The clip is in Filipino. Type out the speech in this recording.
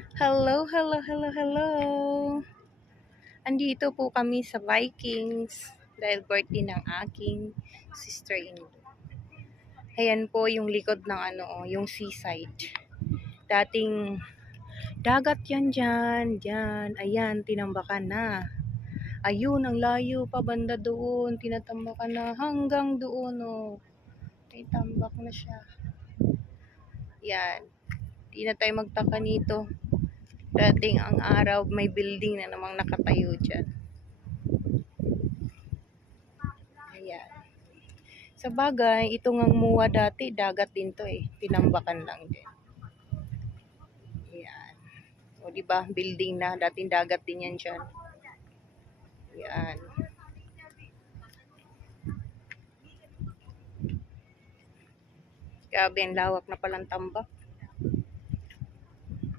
Hello, hello, hello, hello. Andito po kami sa Vikings dahil birthday ng aking sister-in-law. Ayan po yung likod ng yung seaside. Dating dagat yan dyan. Ayan, tinambakan na. Ayun, ang layo pa banda doon. Tinatambakan na hanggang doon, oh. May tambak na siya. Yan. Di na tayo magtaka nito. Dating ang araw, may building na namang nakatayo dyan. Ayan. Sa bagay, ito ngang muwa dati, dagat din to eh. Tinambakan lang din. Ayan. O diba, building na, dating dagat din yan dyan. Ayan. Grabe, ang lawak na palang tambak.